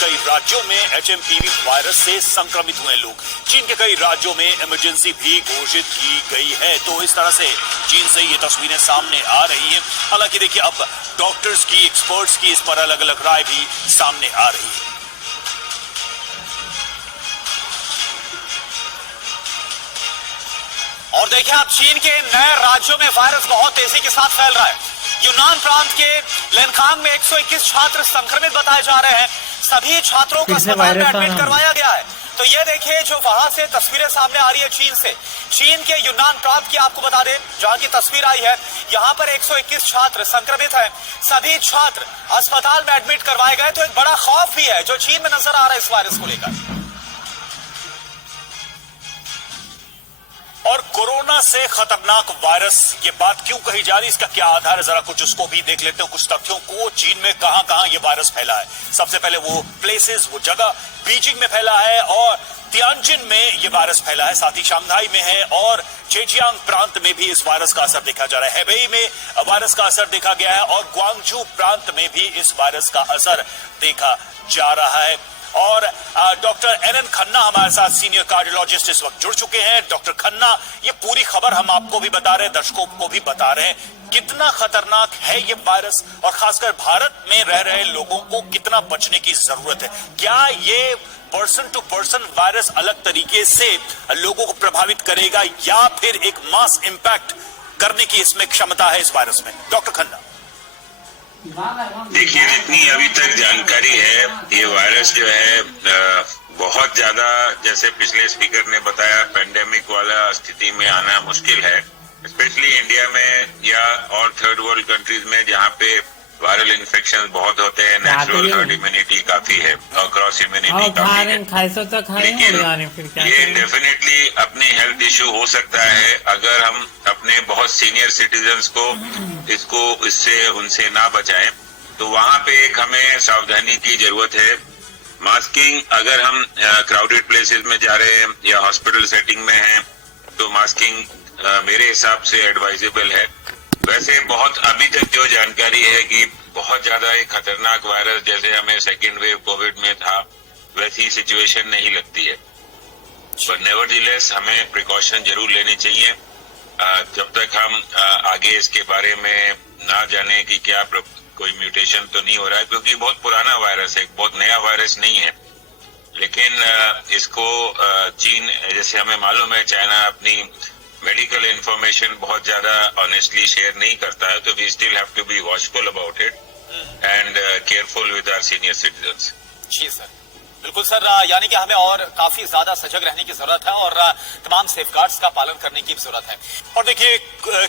कई राज्यों में एचएमपीवी वायरस से संक्रमित हुए लोग। चीन के कई राज्यों में इमरजेंसी भी घोषित की गई है। तो इस तरह से चीन से ये तस्वीरें सामने आ रही हैं। हालांकि देखिए, अब डॉक्टर्स की, एक्सपर्ट्स की इस पर अलग अलग राय भी सामने आ रही है। और देखिए, आप चीन के नए राज्यों में वायरस बहुत तेजी के साथ फैल रहा है। यूनान प्रांत के लेनखांग में 121 छात्र संक्रमित बताए जा रहे हैं। सभी छात्रों को अस्पताल में एडमिट करवाया गया है। तो ये देखिए, जो वहां से तस्वीरें सामने आ रही है चीन से, चीन के यूनान प्रांत की आपको बता दें, जहां की तस्वीर आई है, यहां पर 121 छात्र संक्रमित हैं। सभी छात्र अस्पताल में एडमिट करवाए गए। तो एक बड़ा खौफ भी है जो चीन में नजर आ रहा है इस वायरस को लेकर। और कोरोना से खतरनाक वायरस, ये बात क्यों कही जा रही है, इसका क्या आधार है, जरा कुछ उसको भी देख लेते हैं, कुछ तथ्यों को। चीन में कहां कहां ये वायरस फैला है। सबसे पहले वो प्लेसेस, वो जगह, बीजिंग में फैला है और तियानजिन में ये वायरस फैला है, साथ ही शंघाई में है और जेजियांग प्रांत में भी इस वायरस का असर देखा जा रहा है। हेबेई में वायरस का असर देखा गया है और ग्वांगझू प्रांत में भी इस वायरस का असर देखा जा रहा है। और डॉक्टर एनएन खन्ना हमारे साथ सीनियर कार्डियोलॉजिस्ट इस वक्त जुड़ चुके हैं। डॉक्टर खन्ना, ये पूरी खबर हम आपको भी बता रहे हैं, दर्शकों को भी बता रहे हैं, कितना खतरनाक है ये वायरस और खासकर भारत में रह रहे लोगों को कितना बचने की जरूरत है। क्या ये पर्सन टू पर्सन वायरस अलग तरीके से लोगों को प्रभावित करेगा या फिर एक मास इंपैक्ट करने की इसमें क्षमता है इस वायरस में? डॉक्टर खन्ना, देखिए, जितनी अभी तक जानकारी है, ये वायरस जो है बहुत ज्यादा, जैसे पिछले स्पीकर ने बताया, पेंडेमिक वाला स्थिति में आना मुश्किल है, स्पेशली इंडिया में या और थर्ड वर्ल्ड कंट्रीज में जहाँ पे वायरल इन्फेक्शन बहुत होते हैं। नेचुरल हर्ड इम्यूनिटी काफी है और क्रॉस इम्यूनिटी काफी है। लेकिन ये डेफिनेटली अपने हेल्थ इश्यू हो सकता है अगर हम अपने बहुत सीनियर सिटीजन्स को उनसे ना बचाएं। तो वहाँ पे एक हमें सावधानी की जरूरत है। मास्किंग, अगर हम क्राउडेड प्लेसेस में जा रहे हैं या हॉस्पिटल सेटिंग में हैं, तो मास्किंग मेरे हिसाब से एडवाइजेबल है। वैसे बहुत अभी तक जो जानकारी है कि बहुत ज्यादा एक खतरनाक वायरस जैसे हमें सेकेंड वेव कोविड में था, वैसी सिचुएशन नहीं लगती है। पर नेवरदीलेस हमें प्रिकॉशन जरूर लेनी चाहिए जब तक हम आगे इसके बारे में ना जाने कि क्या कोई म्यूटेशन तो नहीं हो रहा है, क्योंकि बहुत पुराना वायरस है, बहुत नया वायरस नहीं है। लेकिन इसको चीन, जैसे हमें मालूम है, चाइना अपनी मेडिकल इंफॉर्मेशन बहुत ज्यादा ऑनेस्टली शेयर नहीं करता है। तो we still have to be watchful about it and careful with our senior citizens. जी सर, बिल्कुल सर, यानी कि हमें और काफी ज्यादा सजग रहने की जरूरत है और तमाम सेफगार्ड्स का पालन करने की जरूरत है। और देखिए,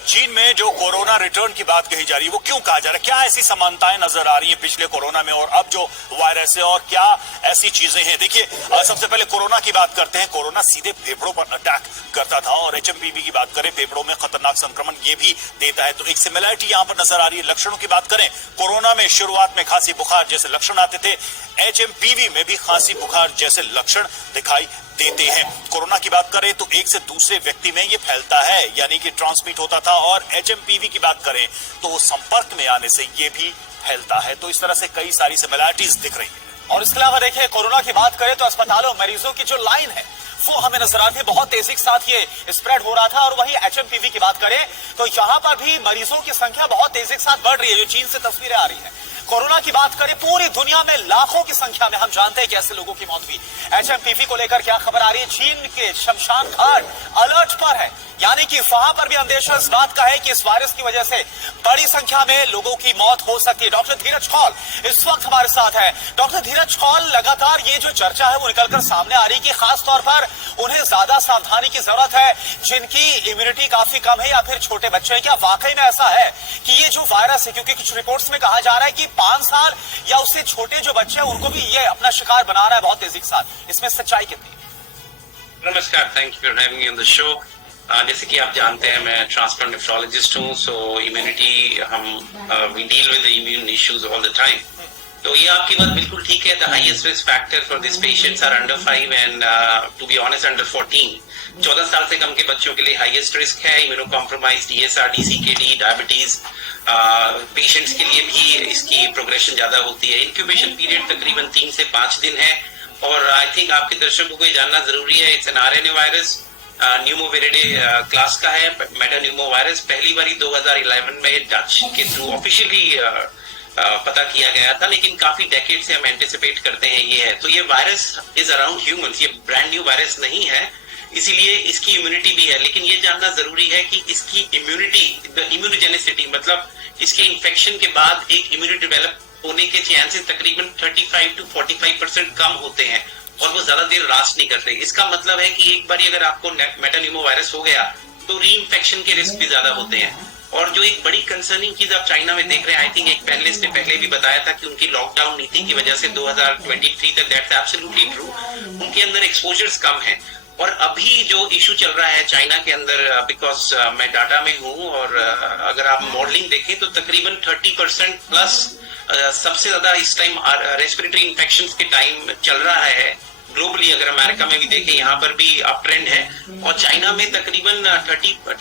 चीन में जो कोरोना रिटर्न की बात कही जा रही है, वो क्यों कहा जा रहा है? क्या ऐसी समानताएं नजर आ रही हैं पिछले कोरोना में और अब जो वायरस है, और क्या ऐसी चीजें हैं? देखिए, सबसे पहले कोरोना की बात करते हैं। कोरोना सीधे फेफड़ों पर अटैक करता था और एचएमपीवी की बात करें, फेफड़ों में खतरनाक संक्रमण ये भी देता है। तो एक सिमिलरिटी यहाँ पर नजर आ रही है। लक्षणों की बात करें, कोरोना में शुरुआत में खांसी बुखार जैसे लक्षण आते थे, एचएमपीवी में भी खांसी बुखार जैसे लक्षण दिखाई देते हैं। कोरोना की बात करें तो एक से दूसरे व्यक्ति में ये फैलता है, यानी कि ट्रांसमिट होता था, और एचएमपीवी की बात करें तो संपर्क में आने से ये भी फैलता है। तो इस तरह से कई सारी सिमिलरिटीज दिख रही है। और इसके अलावा देखिए, कोरोना की बात करें तो अस्पतालों मरीजों की जो लाइन है वो हमें नजर आती है, बहुत तेजी के साथ ये स्प्रेड हो रहा था। और वही एचएमपीवी की बात करें तो यहाँ पर भी मरीजों की संख्या बहुत तेजी के साथ बढ़ रही है, जो चीन से तस्वीरें आ रही है। कोरोना की बात करें, पूरी दुनिया में लाखों की संख्या में हम जानते हैं कि ऐसे लोगों की मौत हुई। एचएमपीवी को लेकर क्या खबर आ रही है? चीन के शमशान घाट अलर्ट पर है, यानी कि वहां पर भी अंदेशा इस बात का है कि इस वायरस की वजह से बड़ी संख्या में लोगों की मौत हो सकती है। डॉक्टर धीरज कौल इस वक्त हमारे साथ है। डॉक्टर धीरज कौल, लगातार ये जो चर्चा है वो निकलकर सामने आ रही है कि खास तौर पर उन्हें ज्यादा सावधानी की जरूरत है जिनकी इम्यूनिटी काफी कम है या फिर छोटे बच्चे हैं। क्या वाकई में ऐसा है कि ये जो वायरस है, क्योंकि कुछ रिपोर्ट्स में कहा जा रहा है कि 5 साल या उससे छोटे जो बच्चे हैं उनको भी ये अपना शिकार बना रहा है बहुत तेजी के साथ, इसमें सच्चाई कितनी? नमस्कार, thank you for having me on the show. जैसे कि आप जानते हैं, मैं ट्रांसप्लांट नेफ्रोलॉजिस्ट हूँ, so immunity we deal with the immune issues all the time. तो ये आपकी बात बिल्कुल ठीक है. The highest risk factor for this patients are under 5 and to be honest under 14. 14 साल से कम के बच्चों के लिए हाईएस्ट रिस्क है. Immunocompromised, ESRD, CKD, diabetes patients के लिए भी इसकी प्रोग्रेशन ज्यादा होती है. इंक्यूबेशन पीरियड तकरीबन 3 से 5 दिन है. और आई थिंक आपके दर्शकों को ये जानना जरूरी है, it's an RNA virus, pneumoviridae class का है, मेटान्यूमो वायरस. पहली बारी 2011 में डच के थ्रू ऑफिशियली पता किया गया था, लेकिन काफी डेकेड से हम एंटिसिपेट करते हैं ये है. तो ये वायरस इज अराउंड ह्यूमंस, ये ब्रांड न्यू वायरस नहीं है, इसीलिए इसकी इम्यूनिटी भी है. लेकिन ये जानना जरूरी है कि इसकी इम्यूनिटी, द इम्यूनोजेनिसिटी, मतलब इसके इन्फेक्शन के बाद एक इम्यूनिटी डेवलप होने के चांसेस तकरीबन 35 to 45% कम होते हैं और वो ज्यादा देर लास्ट नहीं करते. इसका मतलब है कि एक बार अगर आपको मेटान्यूमो वायरस हो गया तो री इन्फेक्शन के रिस्क भी ज्यादा होते हैं. और जो एक बड़ी कंसर्निंग चीज आप चाइना में देख रहे हैं, आई थिंक एक पैनलिस्ट ने पहले भी बताया था कि उनकी लॉकडाउन नीति की वजह से 2023 तक, दैट्स एब्सोल्युटली ट्रू, उनके अंदर एक्सपोजर्स कम है. और अभी जो इशू चल रहा है चाइना के अंदर, बिकॉज मैं डाटा में हूं, और अगर आप मॉडलिंग देखें तो तकरीबन 30% प्लस सबसे ज्यादा इस टाइम रेस्पिरेटरी इन्फेक्शन के टाइम चल रहा है ग्लोबली. अगर अमेरिका में भी देखें, यहाँ पर भी अप ट्रेंड है. और चाइना में तकरीबन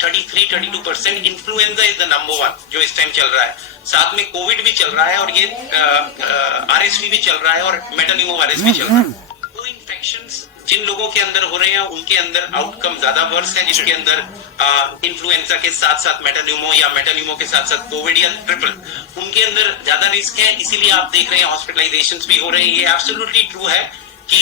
33-32% इन्फ्लुएंजा इज द नंबर 1 जो इस टाइम चल रहा है. साथ में कोविड भी चल रहा है, और ये RSV भी चल रहा है, और मेटान्यूमो वायरस भी चल रहा है. तो इन्फेक्शंस जिन लोगों के अंदर हो रहे हैं उनके अंदर आउटकम ज्यादा वर्स है, जिसके अंदर इन्फ्लुएंजा के साथ साथ मेटान्यूमो या मेटान्यूमो के साथ साथ कोविड या ट्रिपल, उनके अंदर ज्यादा रिस्क है. इसीलिए आप देख रहे हैं हॉस्पिटलाइजेशंस भी हो रहे हैं. ये एब्सोल्युटली ट्रू है कि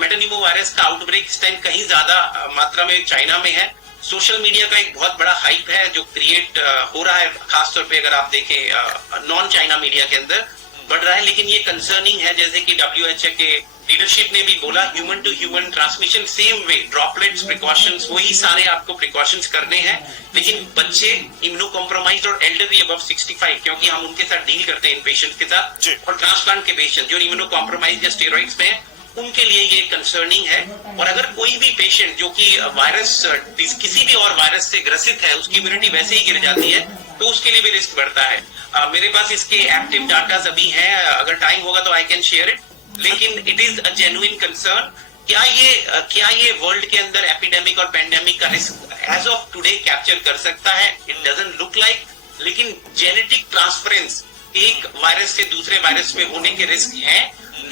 मेटान्यूमो वायरस का आउटब्रेक इस टाइम कहीं ज्यादा मात्रा में चाइना में है. सोशल मीडिया का एक बहुत बड़ा हाइप है जो क्रिएट हो रहा है, खासतौर पे अगर आप देखें नॉन चाइना मीडिया के अंदर बढ़ रहा है. लेकिन ये कंसर्निंग है, जैसे कि WHO के लीडरशिप ने भी बोला, human to human transmission same way, droplets, precautions, वही सारे आपको प्रिकॉशंस करने हैं. लेकिन बच्चे इम्यूनो कॉम्प्रोमाइज्ड और एल्डरली अबव 65, क्योंकि हम उनके साथ डील करते हैं इन पेशेंट के साथ, और ट्रांसप्लांट के पेशेंट जो इम्यूनो कॉम्प्रोमाइज्ड या स्टेरॉइड्स में, उनके लिए ये कंसर्निंग है. और अगर कोई भी पेशेंट जो कि वायरस, किसी भी और वायरस से ग्रसित है, उसकी इम्यूनिटी वैसे ही गिर जाती है, तो उसके लिए भी रिस्क बढ़ता है. मेरे पास इसके एक्टिव डाटा अभी हैं, अगर टाइम होगा तो आई कैन शेयर इट. लेकिन it is a genuine concern. क्या ये वर्ल्ड के अंदर एपिडेमिक और पेंडेमिक का risk as of today capture कर सकता है? It doesn't look like. लेकिन जेनेटिक ट्रांसफरेंस एक वायरस से दूसरे वायरस में होने के रिस्क है.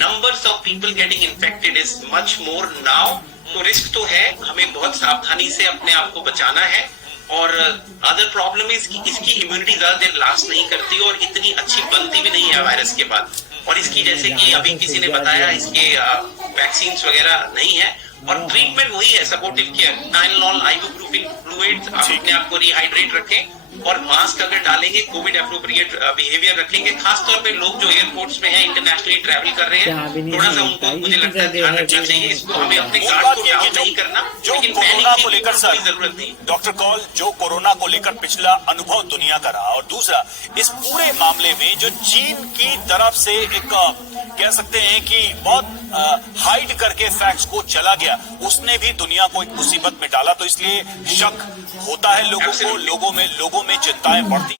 Numbers of people getting infected is much more now. तो रिस्क तो है, हमें बहुत सावधानी से अपने आप को बचाना है. और अदर प्रॉब्लम इज कि इसकी इम्यूनिटी ज्यादा देर लास्ट नहीं करती और इतनी अच्छी बनती भी नहीं है वायरस के बाद. और इसकी, जैसे कि अभी किसी ने बताया, इसके वैक्सीन वगैरह नहीं है. और ट्रीटमेंट वही है, supportive care, Tylenol, ibuprofen fluid, अपने आप को रिहाइड्रेट रखें, और मास्क अगर डालेंगे, कोविड एप्रोप्रिएट बिहेवियर रखेंगे. खासतौर पे लोग जो एयरपोर्ट्स में हैं, इंटरनेशनली ट्रैवल कर रहे हैं, थोड़ा सा उनको, मुझे लगता है, ध्यान रखना चाहिए. इसको हमें अपने गार्ड को डाउन नहीं करना, लेकिन कोरोना को लेकर कोई जरूरत नहीं. डॉक्टर कौल, जो कोरोना को लेकर पिछला अनुभव दुनिया का रहा, और दूसरा इस पूरे मामले में जो चीन की तरफ से एक कह सकते हैं कि बहुत हाइड करके फैक्ट्स को चला गया, उसने भी दुनिया को एक मुसीबत में डाला. तो इसलिए शक होता है लोगों को, लोगों में चिंताएं बढ़ती